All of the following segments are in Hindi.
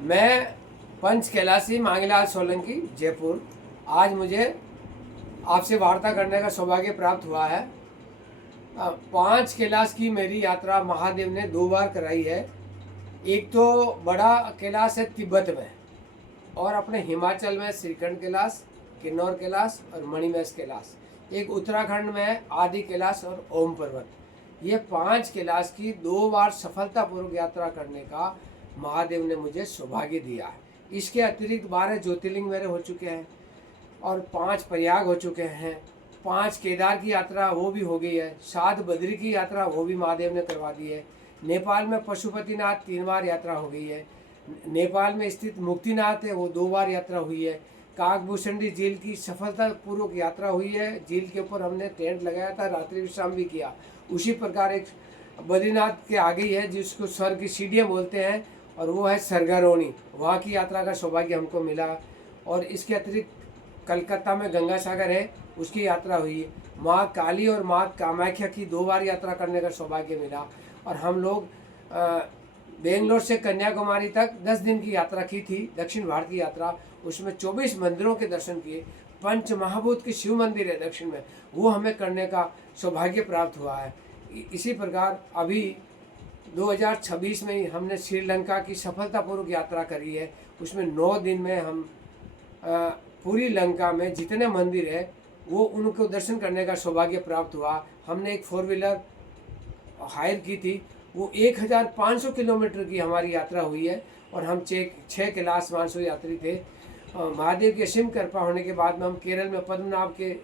मैं पंच कैलाशी मांगीलाल सोलंकी जयपुर। आज मुझे आपसे वार्ता करने का सौभाग्य प्राप्त हुआ है। 5 कैलाश की मेरी यात्रा महादेव ने 2 बार कराई है। एक तो बड़ा कैलाश है तिब्बत में, और अपने हिमाचल में श्रीखंड कैलाश, किन्नौर कैलाश और मणिमहेश कैलाश। एक उत्तराखंड में आदि कैलाश और ओम पर्वत। ये 5 कैलाश की 2 बार सफलतापूर्वक यात्रा करने का महादेव ने मुझे सौभाग्य दिया है। इसके अतिरिक्त 12 ज्योतिर्लिंग मेरे हो चुके हैं और 5 प्रयाग हो चुके हैं। 5 केदार की यात्रा वो भी हो गई है। 7 बद्री की यात्रा वो भी महादेव ने करवा दी है। नेपाल में पशुपतिनाथ 3 बार यात्रा हो गई है। नेपाल में स्थित मुक्तिनाथ है, वो 2 बार यात्रा हुई है। काकभूषणी झील की सफलतापूर्वक यात्रा हुई है। झील के ऊपर हमने टेंट लगाया था, रात्रि विश्राम भी किया। उसी प्रकार एक बद्रीनाथ के आगे ही है जिसको स्वर्ग की सीढ़ियाँ बोलते हैं, और वो है सरगारोनी। वहाँ की यात्रा का सौभाग्य हमको मिला। और इसके अतिरिक्त कलकत्ता में गंगा सागर है, उसकी यात्रा हुई। माँ काली और माँ कामाख्या की 2 बार यात्रा करने का सौभाग्य मिला। और हम लोग बेंगलोर से कन्याकुमारी तक 10 दिन की यात्रा की थी, दक्षिण भारत की यात्रा। उसमें 24 मंदिरों के दर्शन किए। पंच महाभूत की शिव मंदिर है दक्षिण में, वो हमें करने का सौभाग्य प्राप्त हुआ है। इसी प्रकार अभी 2026 में ही हमने श्रीलंका की सफलतापूर्वक यात्रा करी है। उसमें 9 दिन में हम पूरी लंका में जितने मंदिर है वो उनको दर्शन करने का सौभाग्य प्राप्त हुआ। हमने एक 4 व्हीलर हायर की थी, वो 1500 किलोमीटर की हमारी यात्रा हुई है। और हम 6 कैलाश मानसो यात्री थे। महादेव की असीम कृपा होने के बाद में हम केरल में पद्मनाभ के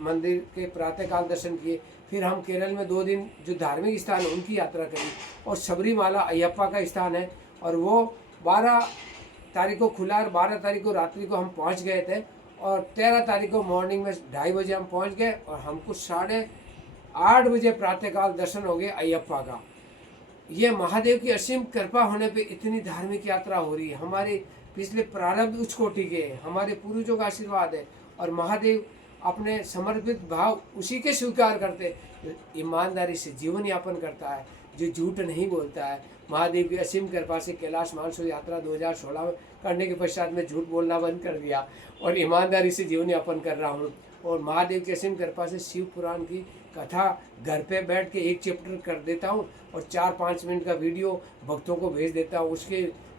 मंदिर के प्रातःकाल दर्शन किए। फिर हम केरल में 2 दिन जो धार्मिक स्थान है उनकी यात्रा करी। और सबरीमाला अयप्पा का स्थान है, और वो 12 तारीख को खुला और 12 तारीख को रात्रि को हम पहुंच गए थे। और 13 तारीख को मॉर्निंग में 2:30 बजे हम पहुंच गए, और हमको 8:30 बजे प्रातःकाल दर्शन हो गए अयप्पा का। ये महादेव की असीम कृपा होने पे इतनी धार्मिक यात्रा हो रही है। हमारे पिछले प्रारब्ध उच्च कोटि के, हमारे पूर्वजों का आशीर्वाद है। और महादेव अपने समर्पित भाव उसी के स्वीकार करते, ईमानदारी से जीवन यापन करता है, जो झूठ नहीं बोलता है। महादेव की असीम कृपा से कैलाश मानसो यात्रा 2016 में करने के पश्चात में झूठ बोलना बंद कर दिया और ईमानदारी से जीवन यापन कर रहा हूँ। और महादेव की असीम कृपा से शिव पुराण की कथा घर पे बैठ के 1 चैप्टर कर देता हूँ और 4-5 मिनट का वीडियो भक्तों को भेज देता हूँ।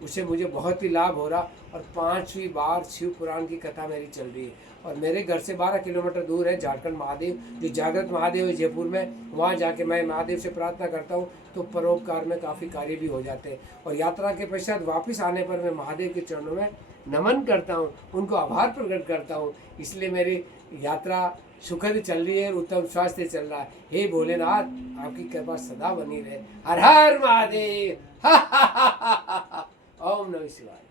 उससे मुझे बहुत ही लाभ हो रहा। और 5वीं बार शिव पुराण की कथा मेरी चल रही है। और मेरे घर से 12 किलोमीटर दूर है झारखंड महादेव, जो जागृत महादेव है जयपुर में। वहाँ जाके मैं महादेव से प्रार्थना करता हूँ तो परोपकार में काफ़ी कार्य भी हो जाते हैं। और यात्रा के पश्चात वापस आने पर मैं महादेव के चरणों में नमन करता हूँ, उनको आभार प्रकट करता हूँ। इसलिए मेरी यात्रा सुखद चल रही है, उत्तम स्वास्थ्य चल रहा है। हे भोलेनाथ, आपकी कृपा सदा बनी रहे। हर हर महादेव। ओम नमः शिवाय।